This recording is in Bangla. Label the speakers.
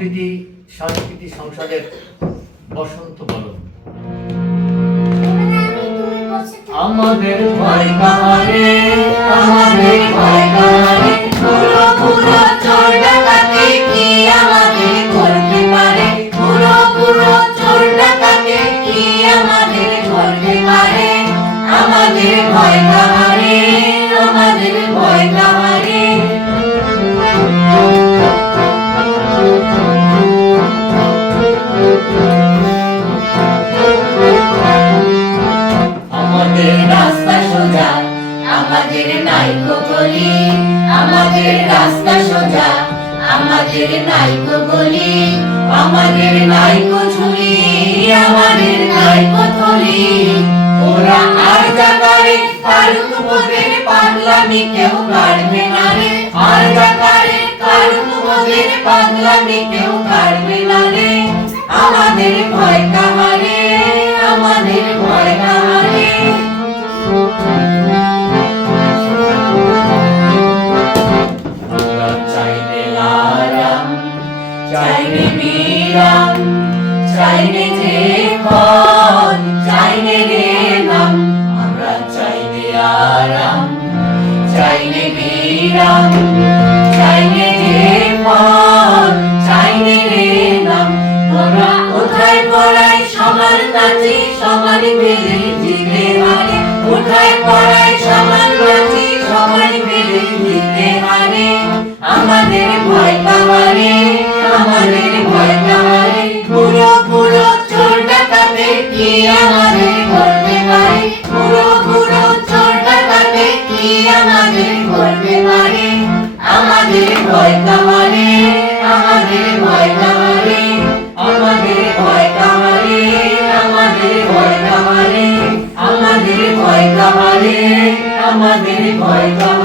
Speaker 1: সম্প্রীতি সংস্কৃতি সংসদের বসন্ত বলন আমাদের ভয় আমাদের
Speaker 2: আমাদের ভয় কাহারে রাস্তা সোজা, আমাদের নাইকো গলি, আমাদের রাস্তা সোজা, আমাদের নাইকো গলি, আমাদের নাইকো ঝুলি, আমাদের নাইকো থলি। ওরা আর জাগারে ফারুক মোদের পাগলামি কেউ কাটবে না রে। আর জাগারে ফারুক মোদের পাগলামি কেউ চাইনে বিরাম চাইনে যে ফল চাইনে নাম আমরা চাইনে আরাম। চাইনে বিরাম চাইনে যে ফল চাইনে নাম আমরা কোথায় পড়াই সমান নাচি সমান মেলে জিতে হারে কোথায় পড়াই সমান কি আমাদের করতে পারে পুরো পুরো চোর ডাকাতে কি আমাদের করতে পারে আমাদের ভয় কাহারে আমাদের ভয় কাহারে আমাদের ভয় কাহারে আমাদের ভয় কাহারে আমাদের ভয় কাহারে আমাদের ভয় কাহারে